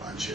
5-6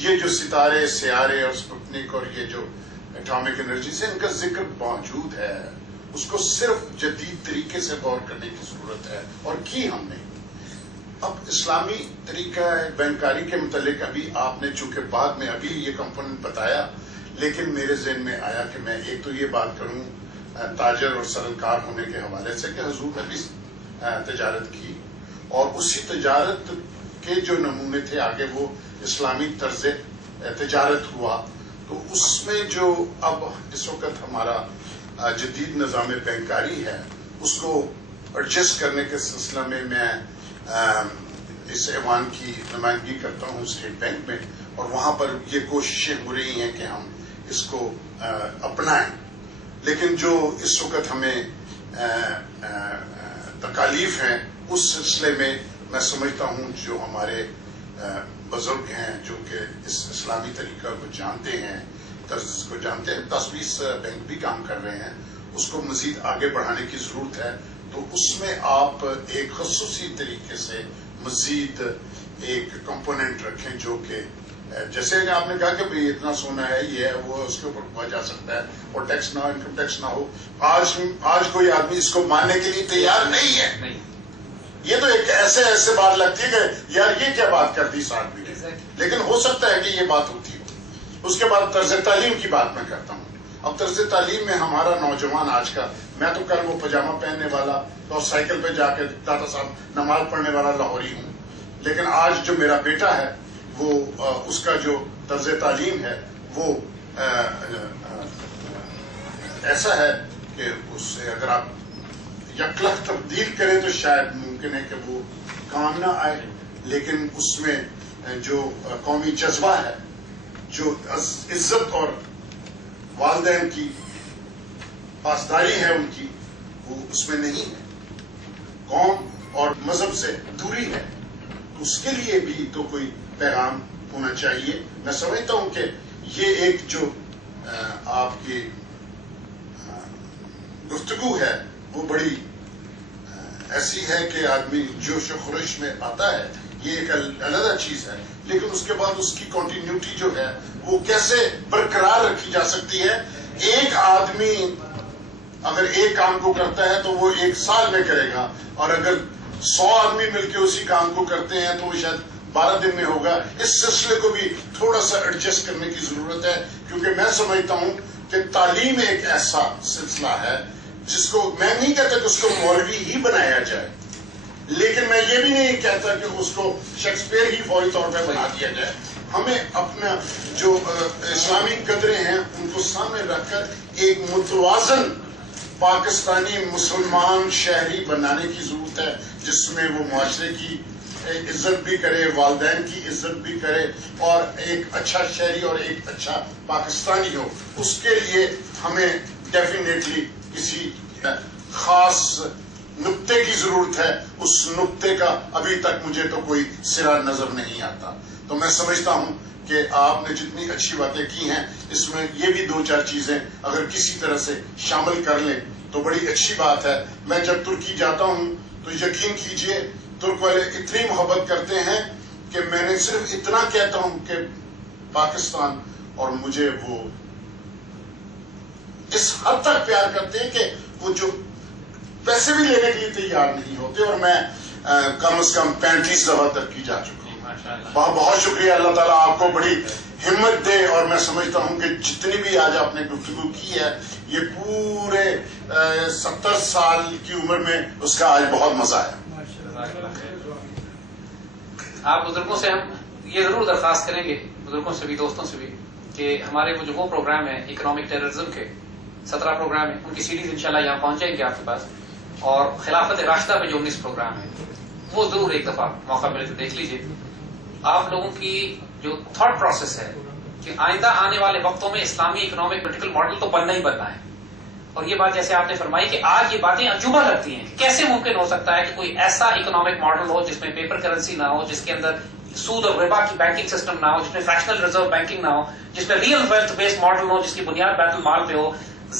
یہ جو ستارے سیارے اور سپوتنک اور یہ جو اٹامک انرجی سے ان کا ذکر موجود ہے، اس کو صرف جدید طریقے سے غور کرنے کی ضرورت ہے، اور کی ہم نے۔ اب اسلامی طریقہ بینکاری کے متعلق ابھی آپ نے چونکہ بعد میں ابھی یہ کمپوننٹ بتایا، لیکن میرے ذہن میں آیا کہ میں ایک تو یہ بات کروں تاجر اور سرکار ہونے کے حوالے سے کہ حضور نے بھی تجارت کی، اور اسی تجارت کے جو نمونے تھے آگے وہ اسلامی طرز تجارت ہوا، تو اس میں جو اب اس وقت ہمارا جدید نظام بینکاری ہے اس کو ایڈجسٹ کرنے کے سلسلہ میں اس ایوان کی نمائندگی کرتا ہوں اسٹیٹ بینک میں، اور وہاں پر یہ کوششیں ہو رہی ہیں کہ ہم اس کو اپنائیں، لیکن جو اس وقت ہمیں تکالیف ہیں اس سلسلے میں سمجھتا ہوں جو ہمارے بزرگ ہیں جو کہ اس اسلامی طریقہ کو جانتے ہیں، طرز کو جانتے ہیں، 10-20 بینک بھی کام کر رہے ہیں، اس کو مزید آگے بڑھانے کی ضرورت ہے، تو اس میں آپ ایک خصوصی طریقے سے مزید ایک کمپوننٹ رکھیں جو کہ جیسے آپ نے کہا کہ بھئی اتنا سونا ہے یہ ہے وہ اس کے اوپر ہوا جا سکتا ہے اور ٹیکس نہ ہو، انکم ٹیکس نہ ہو، آج کوئی آدمی اس کو ماننے کے لیے تیار نہیں ہے۔ یہ تو ایک ایسے بات لگتی ہے کہ یار یہ کیا بات کر دی صاحب نے، لیکن ہو سکتا ہے کہ یہ بات ہوتی ہو۔ اس کے بعد طرز تعلیم کی بات میں کرتا ہوں۔ اب طرز تعلیم میں ہمارا نوجوان آج کا، میں تو کل وہ پاجامہ پہننے والا اور سائیکل پہ جا کے داتا صاحب نماز پڑھنے والا لاہوری ہوں، لیکن آج جو میرا بیٹا ہے وہ اس کا جو طرز تعلیم ہے وہ ایسا ہے کہ اس سے اگر آپ یکلخ تبدیل کریں تو شاید ممکن ہے کہ وہ کام نہ آئے، لیکن اس میں جو قومی جذبہ ہے، جو عزت اور والدین کی پاسداری ہے ان کی، وہ اس میں نہیں ہے، قوم اور مذہب سے دوری ہے، تو اس کے لیے بھی تو کوئی پیغام ہونا چاہیے۔ میں سمجھتا ہوں کہ یہ ایک جو آپ کی گفتگو ہے وہ بڑی ایسی ہے کہ آدمی جوش و خروش میں آتا ہے، یہ ایک علیحدہ چیز ہے، لیکن اس کے بعد اس کی کنٹینیوٹی جو ہے وہ کیسے برقرار رکھی جا سکتی ہے۔ ایک آدمی اگر ایک کام کو کرتا ہے تو وہ 1 سال میں کرے گا، اور اگر 100 آدمی مل کے اسی کام کو کرتے ہیں تو وہ شاید 12 دن میں ہوگا۔ اس سلسلے کو بھی تھوڑا سا ایڈجسٹ کرنے کی ضرورت ہے، کیونکہ میں سمجھتا ہوں کہ تعلیم ایک ایسا سلسلہ ہے جس کو میں نہیں کہتا کہ اس کو مولوی ہی بنایا جائے، لیکن میں یہ بھی نہیں کہتا کہ اس کو شیکسپیئر ہی فوری طور پہ بنا دیا جائے۔ ہمیں اپنا جو اسلامی قدریں ہیں ان کو سامنے رکھ کر ایک متوازن پاکستانی مسلمان شہری بنانے کی ضرورت ہے، جس میں وہ معاشرے کی عزت بھی کرے، والدین کی عزت بھی کرے، اور ایک اچھا شہری اور ایک اچھا پاکستانی ہو۔ اس کے لیے ہمیں ڈیفینیٹلی کسی خاص نقطے کی ضرورت ہے، اس نقطے کا ابھی تک مجھے تو کوئی سرا نظر نہیں آتا۔ تو میں سمجھتا ہوں کہ آپ نے جتنی اچھی باتیں کی ہیں اس میں یہ بھی 2-4 چیزیں اگر کسی طرح سے شامل کر لیں تو بڑی اچھی بات ہے۔ میں جب ترکی جاتا ہوں تو یقین کیجئے ترک والے اتنی محبت کرتے ہیں کہ میں نے صرف اتنا کہتا ہوں کہ پاکستان، اور مجھے وہ اس حد تک پیار کرتے ہیں کہ وہ جو پیسے بھی لینے کے لیے تیار نہیں ہوتے، اور میں کم از کم 35 دفعہ ترکی جا چکا ہوں۔ بہت بہت شکریہ، اللہ تعالیٰ آپ کو بڑی ہمت دے، اور میں سمجھتا ہوں کہ جتنی بھی آج آپ نے گفتگو کی ہے یہ پورے 70 سال کی عمر میں اس کا آج بہت مزہ ہے۔ آپ بزرگوں سے ہم یہ ضرور درخواست کریں گے، بزرگوں سے بھی دوستوں سے بھی، کہ ہمارے وہ پروگرام ہیں اکنامک ٹیررزم کے 17 پروگرام ہیں، ان کی سیریز انشاءاللہ یہاں پہنچ جائیں گے آپ کے پاس، اور خلافت راشدہ میں جو 19 پروگرام ہیں وہ ضرور ایک دفعہ موقع ملے تو دیکھ لیجئے۔ آپ لوگوں کی جو تھاٹ پروسیس ہے کہ آئندہ آنے والے وقتوں میں اسلامی اکنامک پولیٹیکل ماڈل تو بننا ہی بننا ہے، اور یہ بات جیسے آپ نے فرمائی کہ آج یہ باتیں عجوبہ لگتی ہیں کہ کیسے ممکن ہو سکتا ہے کہ کوئی ایسا اکنامک ماڈل ہو جس میں پیپر کرنسی نہ ہو، جس کے اندر سود اور ربا کی بینکنگ سسٹم نہ ہو، جس میں فریکشنل ریزرو بینکنگ نہ ہو، جس میں ریئل ویلتھ بیسڈ ماڈل ہو، جس کی بنیاد بیت المال پہ ہو،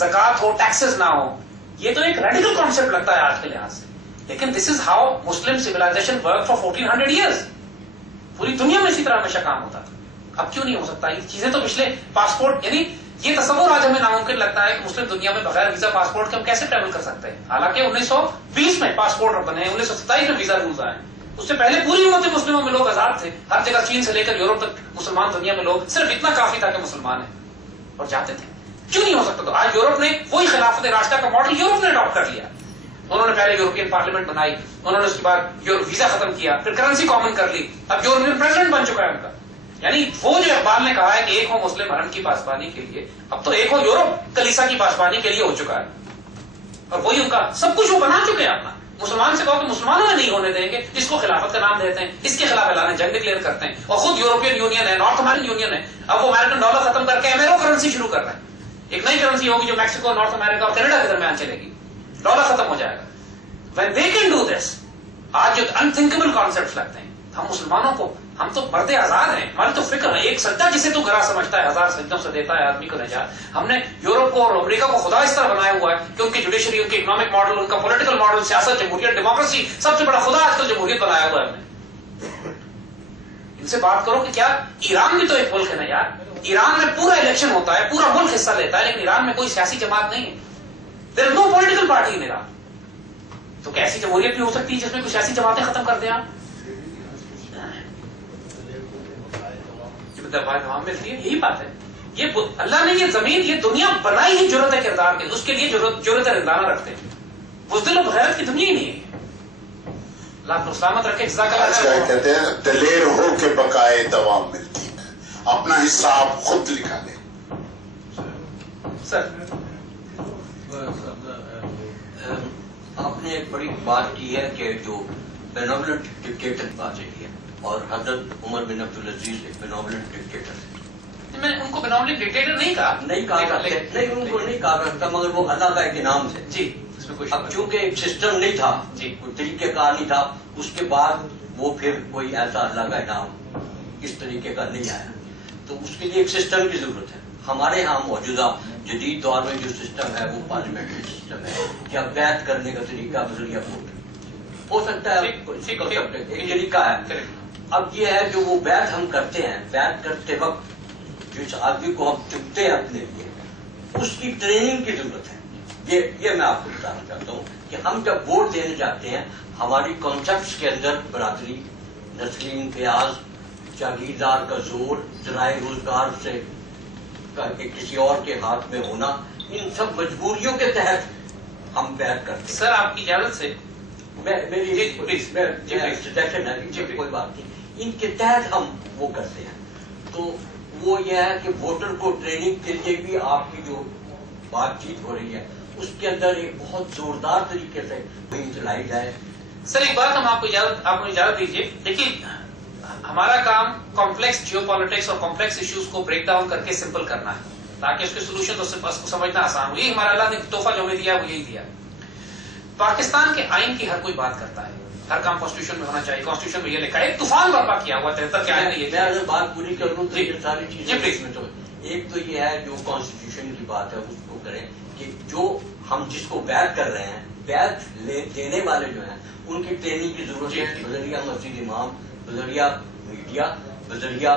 زکات ہو، ٹیکسز نہ ہو۔ یہ تو ایک ریڈیکل کانسیپٹ لگتا ہے آج کے لحاظ سے، لیکن this is how Muslim civilization work for 1400 years. پوری دنیا میں اسی طرح ہمیشہ کام ہوتا تھا۔ اب کیوں نہیں ہو سکتا؟ یہ چیزیں تو پچھلے پاسپورٹ، یعنی یہ تصور آج ہمیں ناممکن لگتا ہے کہ مسلم دنیا میں بغیر ویزا پاسپورٹ کے ہم کیسے ٹریول کر سکتے ہیں، حالانکہ 1920 میں پاسپورٹ بنے، 1927 میں ویزا رولز آئے. اس سے پہلے پوری امت مسلموں میں لوگ آزاد تھے، ہر جگہ چین سے لے کر یورپ تک مسلمان دنیا میں لوگ، صرف اتنا کافی تھا کہ مسلمان ہیں اور جاتے تھے. کیوں نہیں ہو سکتا؟ تو آج یورپ نے وہی خلافت راشدہ کا ماڈل یورپ نے اڈاپٹ کر لیا. انہوں نے پہلے یورپین پارلیمنٹ بنائی، انہوں نے اس کے بعد ویزا ختم کیا، پھر کرنسی کامن کر لی، اب یورپین پریزیڈنٹ بن چکا ہے ان کا. یعنی وہ جو اقبال نے کہا ہے کہ ایک ہو مسلم حرم کی پاسبانی کے لیے، اب تو ایک ہو یورپ کلیسا کی پاسبانی کے لیے ہو چکا ہے. اور وہی ان کا سب کچھ وہ بنا چکے ہیں اپنا. مسلمان سے کہو کہ مسلمانوں میں نہیں ہونے دیں گے، اس کو خلافت کا نام دیتے ہیں، اس کے خلاف اعلان جنگ ڈکلیئر کرتے ہیں، اور خود یورپین یونین ہے، نارتھ امریکن یونین ہے، اب وہ امریکن ڈالر ختم کر کے امیرو کرنسی شروع کر رہے ہیں. ایک نئی کرنسی ہوگی جو میکسیکو، نارتھ امریکہ اور کینیڈا کے درمیان چلے گی. ڈالر ختم ہو جائے گا. When they can do this، آج جو انتھنکیبل کانسیپٹس لگتے ہیں، ہم مسلمانوں کو، ہم تو مرد آزاد ہیں، ہماری تو فکر ہے ایک سجدہ جسے تو گھرا سمجھتا ہے 1000 سجدوں سے دیتا ہے آدمی کو نجات. ہم نے یورپ کو اور امریکہ کو خدا اس طرح بنایا ہوا ہے کہ ان کی جوڈیشری، ان کے اکنامک ماڈل، ان کا پولیٹیکل ماڈل، سیاست، جمہوریت، ڈیموکریسی، سب سے بڑا خدا آج کل جمہوریت بنایا ہوا ہے ہم نے. ان سے بات کرو کہ کیا ایران بھی تو ایک ملک ہے نا یار. ایران میں پورا الیکشن ہوتا ہے، پورا ملک حصہ لیتا ہے، لیکن ایران میں کوئی سیاسی جماعت نہیں ہے. دیر از نو پولیٹیکل پارٹی ان ایران. تو کیا ایسی جمہوریت بھی ہو سکتی ہے جس میں کچھ ایسی جماعتیں ختم کر دیں آپ؟ تمام ملتی ہے، یہی بات ہے. یہ اللہ نے یہ زمین، یہ دنیا بنائی ہی جرأت کردار کے، اس کے لیے جرأت رندانہ رکھتے ہیں. بزدل و غیرت کی دنیا ہی نہیں ہے. اللہ کو سلامت رکھے. جزاک اللہ. کہتے ہیں دلیر ہو کے بقائے دوام ملتی ہے، اپنا حصہ آپ خود لکھا لیں. سر آپ نے ایک بڑی بات کی ہے کہ جو بینولنٹ ڈکٹیٹر بات ہے، اور حضرت عمر بن عبدالعزیز ایک بینولنٹ ڈکٹیٹر ہے. میں نے ان کو بینولنٹ ڈکٹیٹر نہیں کہا، نہیں ان کو نہیں کہا سکتا، مگر وہ اللہ کا ایک انعام ہے. جی اس میں کچھ اب چونکہ ایک سسٹم نہیں تھا، جی کوئی طریقہ کار نہیں تھا، اس کے بعد وہ پھر کوئی ایسا اللہ کا انعام اس طریقے کا نہیں آیا، تو اس کے لیے ایک سسٹم کی ضرورت ہے. ہمارے ہاں موجودہ جدید دور میں جو سسٹم ہے وہ پارلیمنٹری سسٹم ہے، یا بیعت کرنے کا طریقہ بذریعہ ووٹ ہو سکتا ہے، ایک طریقہ ہے. اب یہ ہے جو وہ بیعت ہم کرتے ہیں، بیعت کرتے وقت جس آدمی کو ہم چنتے ہیں اپنے لیے، اس کی ٹریننگ کی ضرورت ہے. یہ میں آپ کو بتانا چاہتا ہوں کہ ہم جب ووٹ دینے جاتے ہیں، ہماری کانسیپٹس کے اندر برادری، نسلی امتیاز، جاگیردار کا زور، ذرائع روزگار سے کسی اور کے ہاتھ میں ہونا، ان سب مجبوریوں کے تحت ہم بیعت کرتے ہیں. سر آپ کی اجازت سے کوئی بات نہیں، ان کے تحت ہم وہ کرتے ہیں. تو وہ یہ ہے کہ ووٹر کو ٹریننگ کے لیے بھی آپ کی جو بات چیت ہو رہی ہے اس کے اندر ایک بہت زوردار طریقے سے چلائی جائے. سر ایک بات ہم آپ کو اجازت دیجیے. دیکھیے ہمارا کام کمپلیکس جیو پالیٹکس اور کمپلیکس ایشوز کو بریک ڈاؤن کر کے سمپل کرنا ہے، تاکہ اس کے سولوشن تو کو سمجھنا آسان ہو. یہی ہمارا اللہ نے تحفہ جو ہمیں دیا وہ یہی دیا. پاکستان کے آئین کی ہر کوئی بات کرتا ہے، ہر کام کانسٹیٹیوشن میں ہونا چاہیے. کانسٹیٹیوشن میں یہ لکھا ہے، ایک طوفان برپا کیا ہوا 73 کے آئین میں. میں اگر بات پوری کر لوں تو یہ ساری چیزیں پلیز. میں تو ایک تو یہ ہے جو کانسٹیٹیوشن کی بات ہے اس کو کریں کہ جو ہم جس کو بیعت کر رہے ہیں، بیعت دینے والے جو ہیں ان کی ٹریننگ کی ضرورت ہے، بذریعہ مسجد امام، بذریعہ میڈیا، بذریعہ